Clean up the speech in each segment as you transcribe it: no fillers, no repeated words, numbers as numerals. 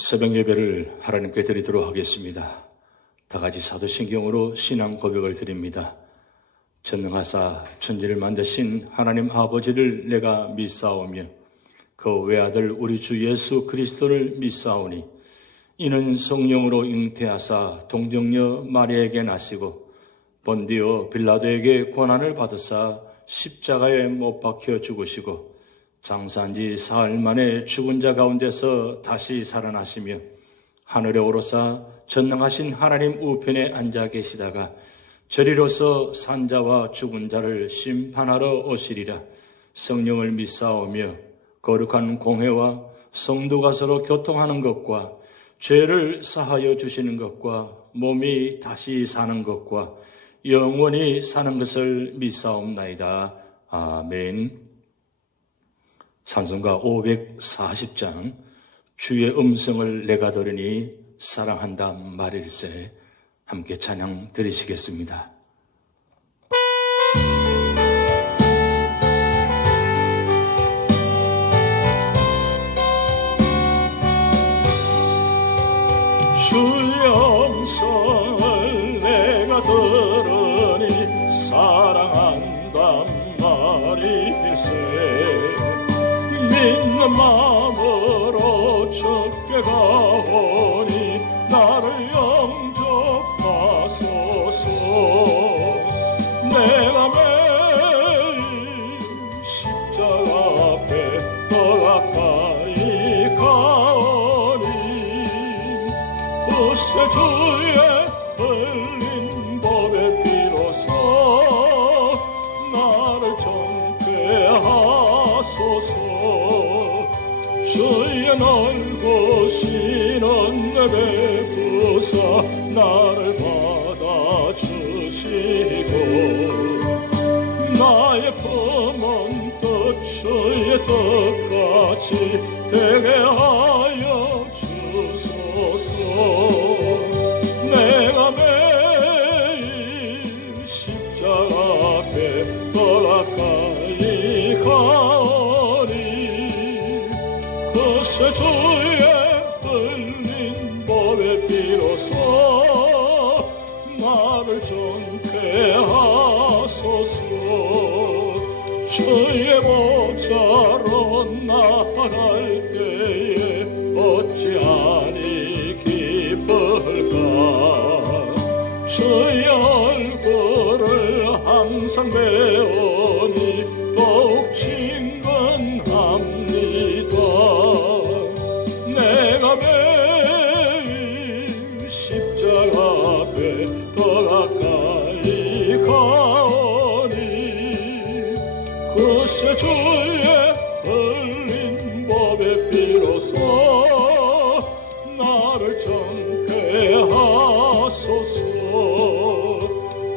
새벽 예배를 하나님께 드리도록 하겠습니다. 다같이 사도신경으로 신앙 고백을 드립니다. 전능하사 천지를 만드신 하나님 아버지를 내가 믿사오며 그 외아들 우리 주 예수 그리스도를 믿사오니 이는 성령으로 잉태하사 동정녀 마리아에게 나시고 본디오 빌라도에게 고난을 받으사 십자가에 못 박혀 죽으시고 장사한 지 사흘 만에 죽은 자 가운데서 다시 살아나시며 하늘에 오르사 전능하신 하나님 우편에 앉아 계시다가 저리로서 산자와 죽은 자를 심판하러 오시리라. 성령을 믿사오며 거룩한 공회와 성도가 서로 교통하는 것과 죄를 사하여 주시는 것과 몸이 다시 사는 것과 영원히 사는 것을 믿사옵나이다. 아멘. 찬송가 540장 주의 음성을 내가 들으니 사랑한다 말일세. 함께 찬양 드리시겠습니다. 주의 음성을 내가 들으니 사랑한다 말일세. 믿는 마음으로 적게 가오니 나를 영접하소서. 내가 매일 십자가 앞에 더 가까이 가오니 그새 주의 흘린 법의 피로써 나를 정죄하소서. 주의 넓으신 은혜 베푸사 나를 받아주시고 나의 품은 뜻 주의 뜻같이 되게 하여 주소서. 내가 매일 십자가 앞에 더 가까이 가오니 그새 주의 흘린 법의 피로써 나를 정죄하소서. 주의 보좌로 나아갈 때에 어찌 아니 기쁠까. 주의 얼굴을 항상 배우니 더욱 친근합니다. 내가 매일 십자가 앞에 더 가까이 가오니 그새 주의 흘린 법의 피로써 나를 정죄하소서.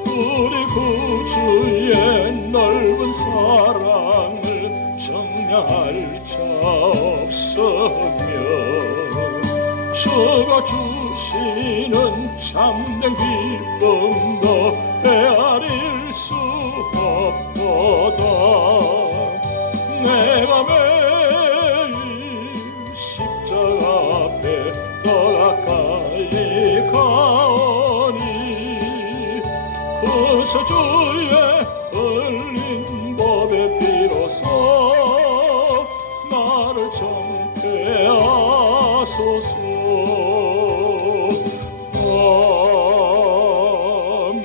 우리 구주의 넓은 사랑을 정량할 자 없으며 주가 주시는 참된 기쁨도 헤아릴 수 없도다. 내가 매일 십자가 앞에 더 가까이 가오니 그새 주의 흘린 법의 피로써 나를 정죄하소서. 아멘.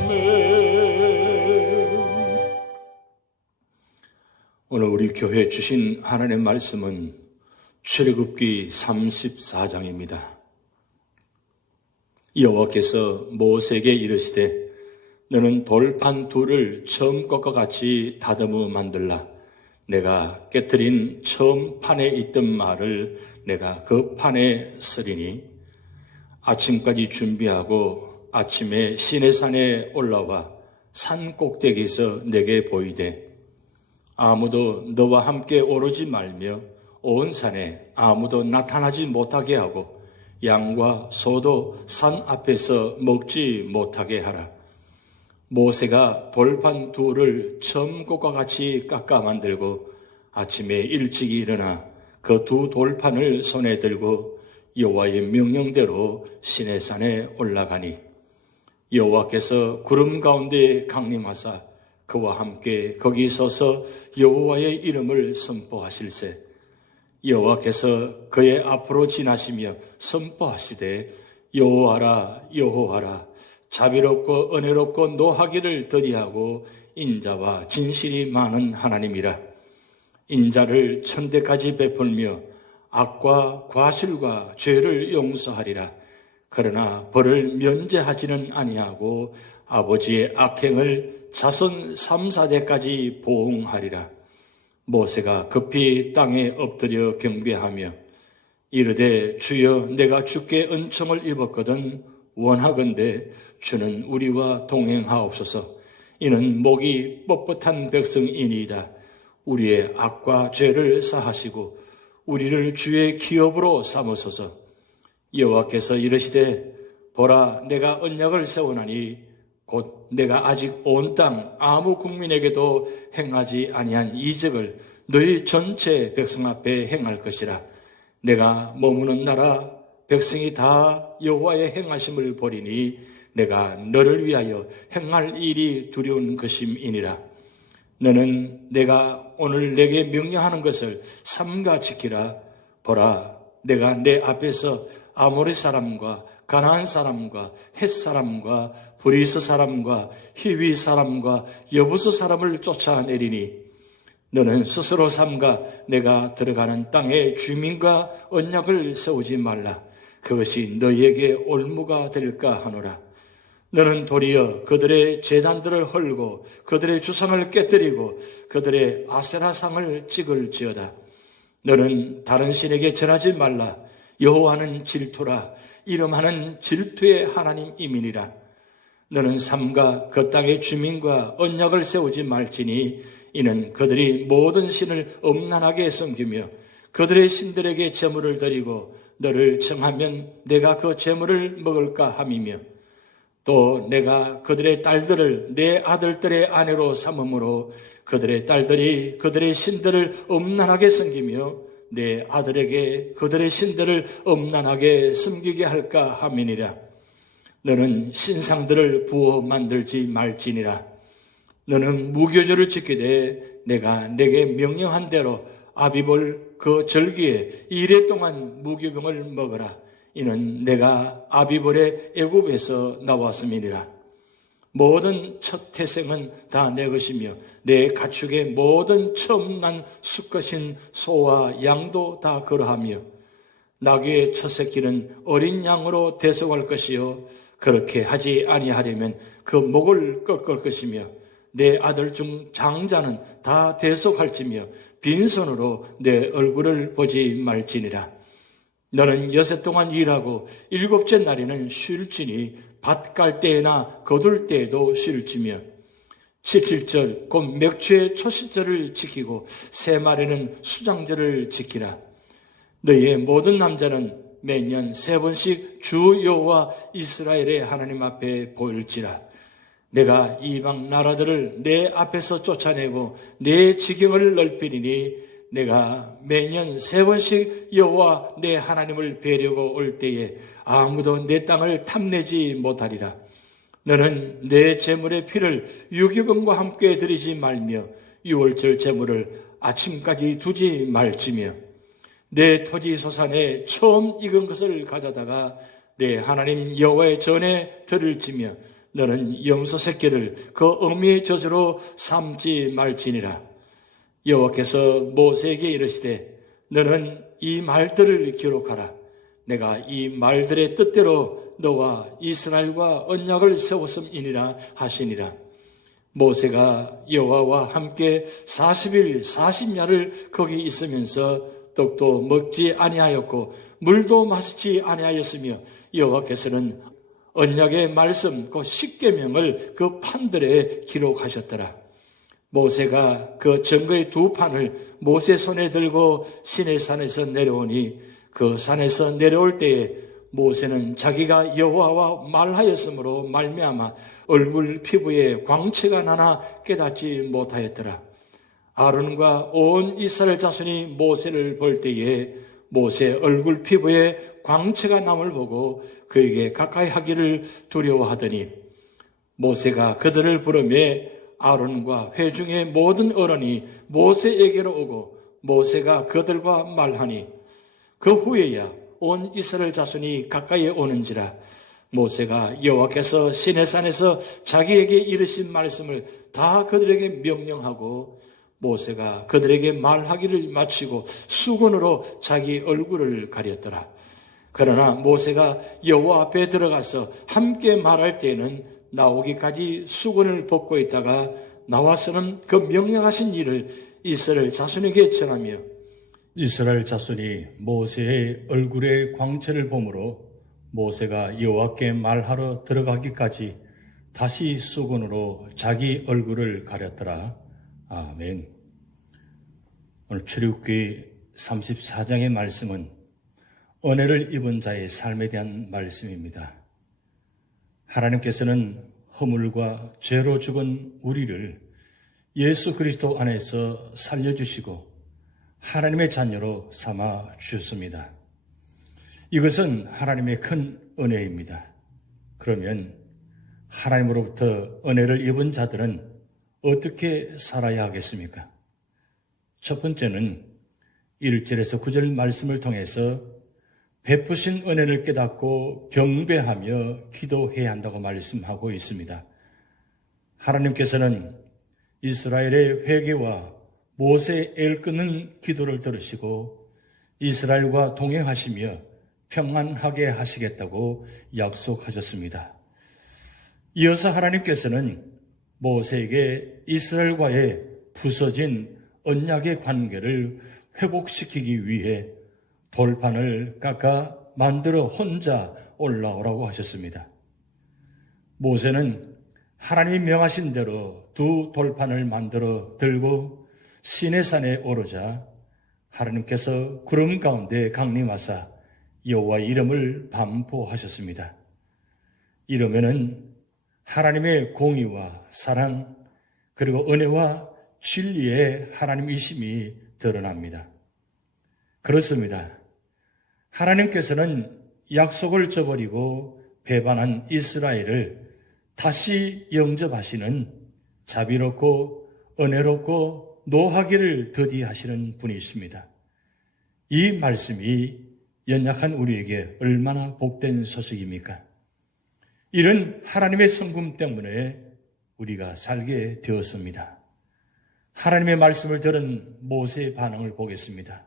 오늘 우리 교회에 주신 하나님의 말씀은 출애굽기 34장입니다. 여호와께서 모세에게 이르시되 너는 돌판 둘을 처음 것과 같이 다듬어 만들라. 내가 깨뜨린 처음 판에 있던 말을 내가 그 판에 쓰리니 아침까지 준비하고 아침에 시내산에 올라와 산 꼭대기에서 내게 보이되 아무도 너와 함께 오르지 말며 온 산에 아무도 나타나지 못하게 하고 양과 소도 산 앞에서 먹지 못하게 하라. 모세가 돌판 둘을 처음 것과 같이 깎아 만들고 아침에 일찍 일어나 그 두 돌판을 손에 들고 여호와의 명령대로 시내산에 올라가니 여호와께서 구름 가운데 강림하사 그와 함께 거기 서서 여호와의 이름을 선포하실세 여호와께서 그의 앞으로 지나시며 선포하시되 여호와라 여호와라 자비롭고 은혜롭고 노하기를 더디하고 인자와 진실이 많은 하나님이라. 인자를 천대까지 베풀며 악과 과실과 죄를 용서하리라. 그러나 벌을 면제하지는 아니하고 아버지의 악행을 자손 3, 4대까지 보응하리라. 모세가 급히 땅에 엎드려 경배하며 이르되 주여 내가 주께 은총을 입었거든 원하건대 주는 우리와 동행하옵소서. 이는 목이 뻣뻣한 백성이니이다. 우리의 악과 죄를 사하시고 우리를 주의 기업으로 삼으소서. 여호와께서 이르시되 보라 내가 언약을 세우나니 곧 내가 아직 온 땅 아무 국민에게도 행하지 아니한 이적을 너희 전체 백성 앞에 행할 것이라. 내가 머무는 나라 백성이 다 여호와의 행하심을 보리니 내가 너를 위하여 행할 일이 두려운 것임이니라. 너는 내가 오늘 내게 명령하는 것을 삼가 지키라. 보라 내가 내 앞에서 아모리 사람과 가나안 사람과 헷 사람과 브리스 사람과 히위 사람과 여부스 사람을 쫓아내리니 너는 스스로 삼가 내가 들어가는 땅의 주민과 언약을 세우지 말라. 그것이 너희에게 올무가 될까 하노라. 너는 도리어 그들의 제단들을 헐고 그들의 주상을 깨뜨리고 그들의 아세라상을 찍을지어다. 너는 다른 신에게 절하지 말라. 여호와는 질투라. 이름하는 질투의 하나님이니라. 너는 삼가 그 땅의 주민과 언약을 세우지 말지니 이는 그들이 모든 신을 음란하게 섬기며 그들의 신들에게 제물을 드리고 너를 청하면 내가 그 제물을 먹을까 함이며 또 내가 그들의 딸들을 내 아들들의 아내로 삼음으로 그들의 딸들이 그들의 신들을 음란하게 섬기며 내 아들에게 그들의 신들을 음란하게 섬기게 할까 함이니라. 너는 신상들을 부어 만들지 말지니라. 너는 무교절을 지키되 내가 내게 명령한 대로 아비볼 그 절기에 2일 동안 무교병을 먹으라. 이는 내가 아비볼의 애굽에서 나왔음이니라. 모든 첫 태생은 다 내 것이며 내 가축의 모든 처음 난 수컷인 소와 양도 다 그러하며 나귀의 첫 새끼는 어린 양으로 대속할 것이요 그렇게 하지 아니하려면 그 목을 꺾을 것이며 내 아들 중 장자는 다 대속할지며 빈손으로 내 얼굴을 보지 말지니라. 너는 6해 동안 일하고 7째 날에는 쉴지니 밭 깔 때에나 거둘 때에도 쉴지며 17절 곧 맥주의 초시절을 지키고 새 말에는 수장절을 지키라. 너희의 모든 남자는 매년 3번씩 주 여호와 이스라엘의 하나님 앞에 보일지라. 내가 이방 나라들을 내 앞에서 쫓아내고 내 지경을 넓히리니 내가 매년 3번씩 여호와 내 하나님을 뵈려고 올 때에 아무도 내 땅을 탐내지 못하리라. 너는 내 제물의 피를 유기금과 함께 드리지 말며 6월절 제물을 아침까지 두지 말지며 내 토지 소산에 처음 익은 것을 가져다가 내 하나님 여호와의 전에 드릴지며 너는 염소 새끼를 그 어미의 젖으로 삼지 말지니라. 여호와께서 모세에게 이르시되 너는 이 말들을 기록하라. 내가 이 말들의 뜻대로 너와 이스라엘과 언약을 세웠음이니라 하시니라. 모세가 여호와와 함께 40일 40야를 거기 있으면서 떡도 먹지 아니하였고 물도 마시지 아니하였으며 여호와께서는 언약의 말씀 그 십계명을 그 판들에 기록하셨더라. 모세가 그 증거의 2판을 모세 손에 들고 시내산에서 내려오니 그 산에서 내려올 때에 모세는 자기가 여호와와 말하였으므로 말미암아 얼굴 피부에 광채가 나나 깨닫지 못하였더라. 아론과 온 이스라엘 자손이 모세를 볼 때에 모세 얼굴 피부에 광채가 남을 보고 그에게 가까이 하기를 두려워하더니 모세가 그들을 부르매 아론과 회중의 모든 어른이 모세에게로 오고 모세가 그들과 말하니 그 후에야 온 이스라엘 자손이 가까이 오는지라 모세가 여호와께서 시내산에서 자기에게 이르신 말씀을 다 그들에게 명령하고 모세가 그들에게 말하기를 마치고 수건으로 자기 얼굴을 가렸더라. 그러나 모세가 여호와 앞에 들어가서 함께 말할 때에는 나오기까지 수건을 벗고 있다가 나와서는 그 명령하신 일을 이스라엘 자손에게 전하며 이스라엘 자손이 모세의 얼굴의 광채를 보므로 모세가 여호와께 말하러 들어가기까지 다시 수건으로 자기 얼굴을 가렸더라. 아멘. 오늘 출애굽기 34장의 말씀은 은혜를 입은 자의 삶에 대한 말씀입니다. 하나님께서는 허물과 죄로 죽은 우리를 예수 그리스도 안에서 살려주시고 하나님의 자녀로 삼아 주셨습니다. 이것은 하나님의 큰 은혜입니다. 그러면 하나님으로부터 은혜를 입은 자들은 어떻게 살아야 하겠습니까? 첫 번째는 1절에서 9절 말씀을 통해서 베푸신 은혜를 깨닫고 경배하며 기도해야 한다고 말씀하고 있습니다. 하나님께서는 이스라엘의 회개와 모세의 애를 기도를 들으시고 이스라엘과 동행하시며 평안하게 하시겠다고 약속하셨습니다. 이어서 하나님께서는 모세에게 이스라엘과의 부서진 언약의 관계를 회복시키기 위해 돌판을 깎아 만들어 혼자 올라오라고 하셨습니다. 모세는 하나님이 명하신 대로 두 돌판을 만들어 들고 시내산에 오르자 하나님께서 구름 가운데 강림하사 여호와의 이름을 반포하셨습니다. 이러면은 하나님의 공의와 사랑 그리고 은혜와 진리의 하나님이심이 드러납니다. 그렇습니다. 하나님께서는 약속을 저버리고 배반한 이스라엘을 다시 영접하시는 자비롭고 은혜롭고 노하기를 더디하시는 분이십니다. 이 말씀이 연약한 우리에게 얼마나 복된 소식입니까? 이런 하나님의 성품 때문에 우리가 살게 되었습니다. 하나님의 말씀을 들은 모세의 반응을 보겠습니다.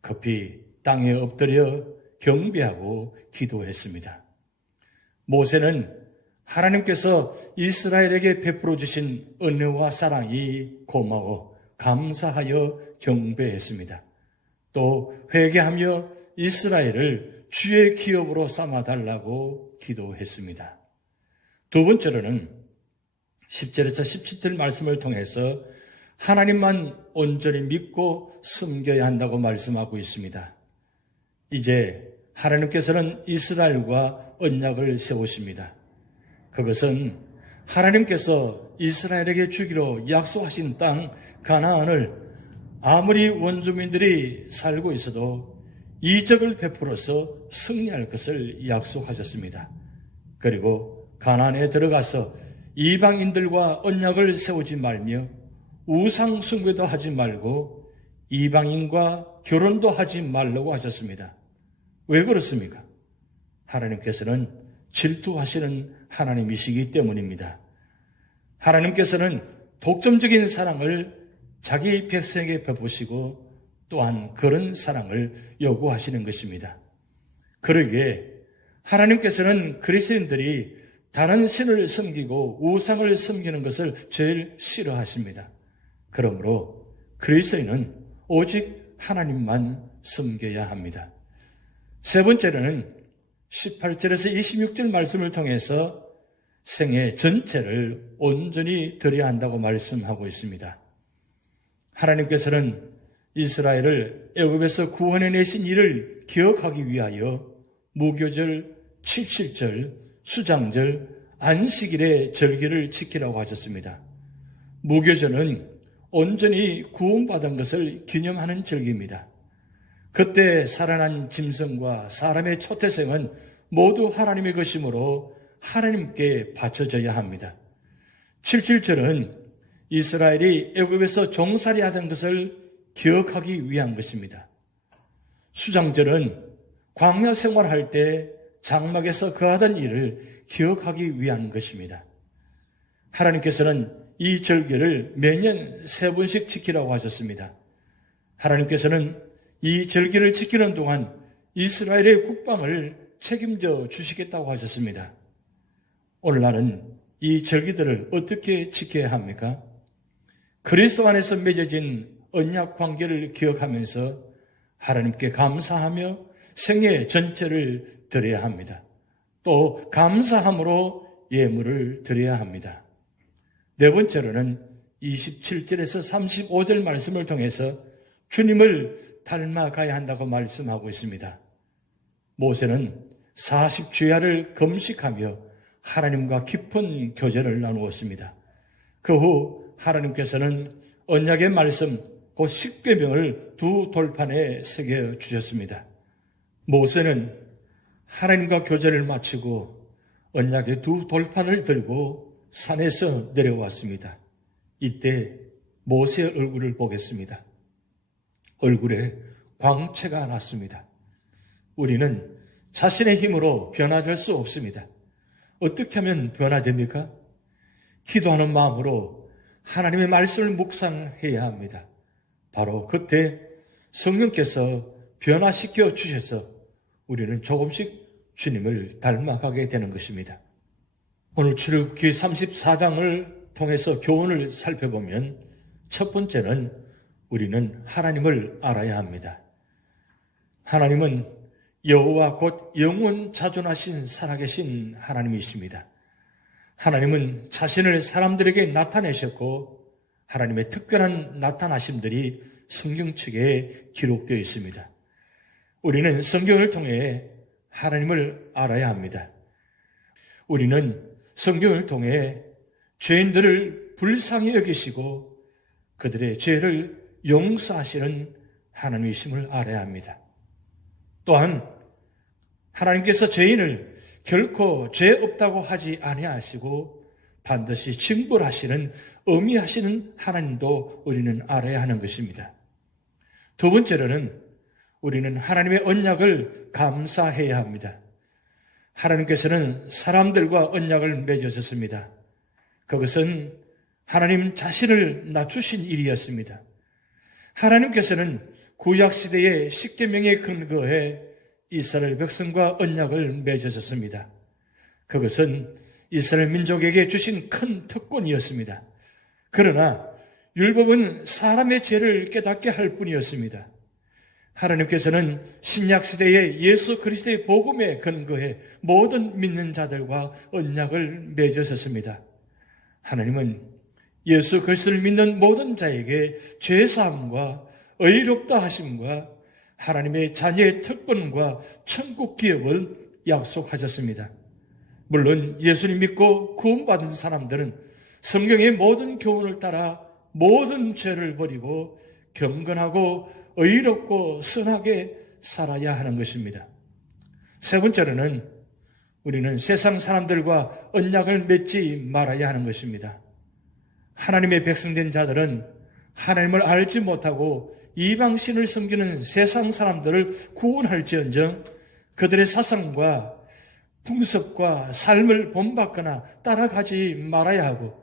급히 땅에 엎드려 경배하고 기도했습니다. 모세는 하나님께서 이스라엘에게 베풀어 주신 은혜와 사랑이 고마워 감사하여 경배했습니다. 또 회개하며 이스라엘을 주의 기업으로 삼아달라고 기도했습니다. 두 번째로는 10절에서 17절 말씀을 통해서 하나님만 온전히 믿고 섬겨야 한다고 말씀하고 있습니다. 이제 하나님께서는 이스라엘과 언약을 세우십니다. 그것은 하나님께서 이스라엘에게 주기로 약속하신 땅 가나안을 아무리 원주민들이 살고 있어도 이적을 베풀어서 승리할 것을 약속하셨습니다. 그리고 가나안에 들어가서 이방인들과 언약을 세우지 말며 우상 숭배도 하지 말고 이방인과 결혼도 하지 말라고 하셨습니다. 왜 그렇습니까? 하나님께서는 질투하시는 하나님이시기 때문입니다. 하나님께서는 독점적인 사랑을 자기 백성에게 베푸시고 또한 그런 사랑을 요구하시는 것입니다. 그러기에 하나님께서는 그리스도인들이 다른 신을 섬기고 우상을 섬기는 것을 제일 싫어하십니다. 그러므로 그리스도인은 오직 하나님만 섬겨야 합니다. 세 번째로는 18절에서 26절 말씀을 통해서 생애 전체를 온전히 드려야 한다고 말씀하고 있습니다. 하나님께서는 이스라엘을 애굽에서 구원해내신 일을 기억하기 위하여 무교절, 칠칠절, 수장절, 안식일의 절기를 지키라고 하셨습니다. 무교절은 온전히 구원받은 것을 기념하는 절기입니다. 그때 살아난 짐승과 사람의 초태생은 모두 하나님의 것이므로 하나님께 바쳐져야 합니다. 77절은 이스라엘이 애굽에서 종살이 하던 것을 기억하기 위한 것입니다. 수장절은 광야 생활할 때 장막에서 거하던 일을 기억하기 위한 것입니다. 하나님께서는 이 절기를 매년 3번씩 지키라고 하셨습니다. 하나님께서는 이 절기를 지키는 동안 이스라엘의 국방을 책임져 주시겠다고 하셨습니다. 오늘날은 이 절기들을 어떻게 지켜야 합니까? 그리스도 안에서 맺어진 언약 관계를 기억하면서 하나님께 감사하며 생애 전체를 드려야 합니다. 또 감사함으로 예물을 드려야 합니다. 네 번째로는 27절에서 35절 말씀을 통해서 주님을 닮아가야 한다고 말씀하고 있습니다. 모세는 40주야를 금식하며 하나님과 깊은 교제를 나누었습니다. 그 후 하나님께서는 언약의 말씀, 곧 십계명을 두 돌판에 새겨 주셨습니다. 모세는 하나님과 교제를 마치고 언약의 두 돌판을 들고 산에서 내려왔습니다. 이때 모세의 얼굴을 보겠습니다. 얼굴에 광채가 났습니다. 우리는 자신의 힘으로 변화될 수 없습니다. 어떻게 하면 변화됩니까? 기도하는 마음으로 하나님의 말씀을 묵상해야 합니다. 바로 그때 성령께서 변화시켜 주셔서 우리는 조금씩 주님을 닮아가게 되는 것입니다. 오늘 출애굽기 34장을 통해서 교훈을 살펴보면 첫 번째는 우리는 하나님을 알아야 합니다. 하나님은 여호와 곧 영원 자존하신 살아계신 하나님이십니다. 하나님은 자신을 사람들에게 나타내셨고 하나님의 특별한 나타나심들이 성경책에 기록되어 있습니다. 우리는 성경을 통해 하나님을 알아야 합니다. 우리는 성경을 통해 죄인들을 불쌍히 여기시고 그들의 죄를 용서하시는 하나님이심을 알아야 합니다. 또한 하나님께서 죄인을 결코 죄 없다고 하지 아니하시고 반드시 징벌하시는 엄히하시는 하나님도 우리는 알아야 하는 것입니다. 두 번째로는 우리는 하나님의 언약을 감사해야 합니다. 하나님께서는 사람들과 언약을 맺으셨습니다. 그것은 하나님 자신을 낮추신 일이었습니다. 하나님께서는 구약시대의 십계명에 근거해 이스라엘 백성과 언약을 맺으셨습니다. 그것은 이스라엘 민족에게 주신 큰 특권이었습니다. 그러나 율법은 사람의 죄를 깨닫게 할 뿐이었습니다. 하나님께서는 신약시대의 예수 그리스도의 복음에 근거해 모든 믿는 자들과 언약을 맺으셨습니다. 하나님은 예수 그리스도를 믿는 모든 자에게 죄사함과 의롭다 하심과 하나님의 자녀의 특권과 천국 기업을 약속하셨습니다. 물론 예수님 믿고 구원받은 사람들은 성경의 모든 교훈을 따라 모든 죄를 버리고 경건하고 의롭고 선하게 살아야 하는 것입니다. 세 번째로는 우리는 세상 사람들과 언약을 맺지 말아야 하는 것입니다. 하나님의 백성된 자들은 하나님을 알지 못하고 이방신을 섬기는 세상 사람들을 구원할지언정 그들의 사상과 풍습과 삶을 본받거나 따라가지 말아야 하고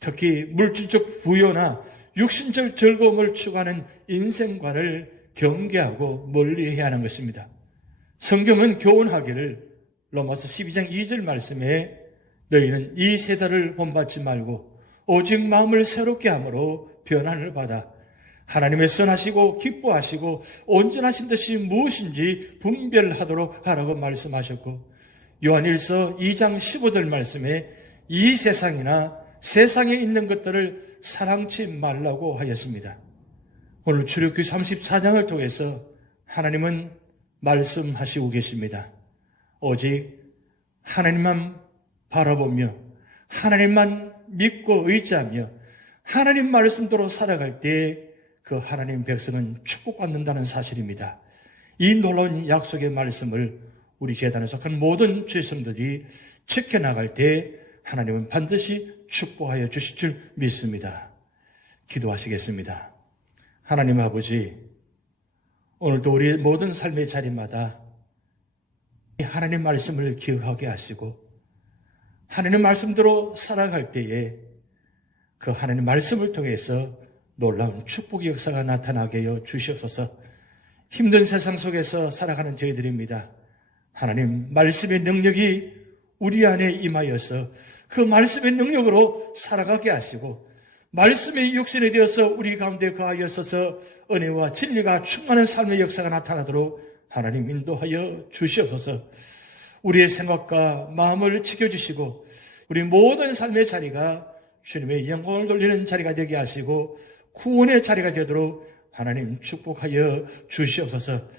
특히 물질적 부여나 육신적 즐거움을 추구하는 인생관을 경계하고 멀리해야 하는 것입니다. 성경은 교훈하기를 로마서 12장 2절 말씀에 너희는 이 세대를 본받지 말고 오직 마음을 새롭게 함으로 변화를 받아 하나님의 선하시고 기뻐하시고 온전하신 뜻이 무엇인지 분별하도록 하라고 말씀하셨고 요한일서 2장 15절 말씀에 이 세상이나 세상에 있는 것들을 사랑치 말라고 하였습니다. 오늘 출애굽기 34장을 통해서 하나님은 말씀하시고 계십니다. 오직 하나님만 바라보며 하나님만 믿고 의지하며 하나님 말씀대로 살아갈 때 그 하나님 백성은 축복받는다는 사실입니다. 이 놀라운 약속의 말씀을 우리 재단에 속한 모든 죄성들이 지켜나갈 때 하나님은 반드시 축복하여 주실 줄 믿습니다. 기도하시겠습니다. 하나님 아버지, 오늘도 우리 모든 삶의 자리마다 하나님 말씀을 기억하게 하시고 하나님 말씀대로 살아갈 때에 그 하나님 말씀을 통해서 놀라운 축복의 역사가 나타나게 하여 주시옵소서. 힘든 세상 속에서 살아가는 저희들입니다. 하나님 말씀의 능력이 우리 안에 임하여서 그 말씀의 능력으로 살아가게 하시고 말씀의 육신이 되어서 우리 가운데 거하여서 은혜와 진리가 충만한 삶의 역사가 나타나도록 하나님 인도하여 주시옵소서. 우리의 생각과 마음을 지켜주시고 우리 모든 삶의 자리가 주님의 영광을 돌리는 자리가 되게 하시고 구원의 자리가 되도록 하나님 축복하여 주시옵소서.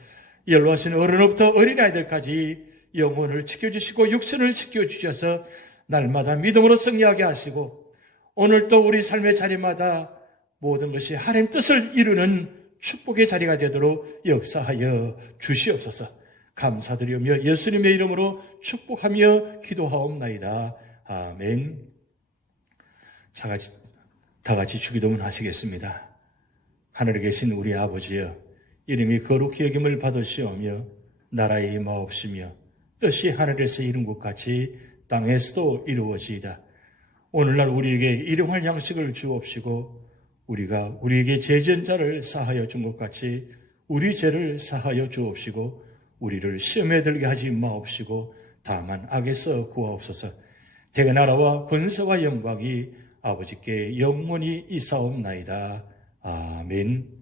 연로하신 어른부터 어린아이들까지 영혼을 지켜주시고 육신을 지켜주셔서 날마다 믿음으로 승리하게 하시고 오늘도 우리 삶의 자리마다 모든 것이 하나님 뜻을 이루는 축복의 자리가 되도록 역사하여 주시옵소서. 감사드리며 예수님의 이름으로 축복하며 기도하옵나이다. 아멘. 다 같이 주기도문 하시겠습니다. 하늘에 계신 우리 아버지여, 이름이 거룩히 여김을 받으시오며 나라의 임하옵시며 뜻이 하늘에서 이룬 것 같이 땅에서도 이루어지이다. 오늘날 우리에게 일용할 양식을 주옵시고 우리가 우리에게 죄진 자를 사하여 준 것 같이 우리 죄를 사하여 주옵시고 우리를 시험에 들게 하지 마옵시고 다만 악에서 구하옵소서. 대개 나라와 권세와 영광이 아버지께 영원히 있사옵나이다. 아멘.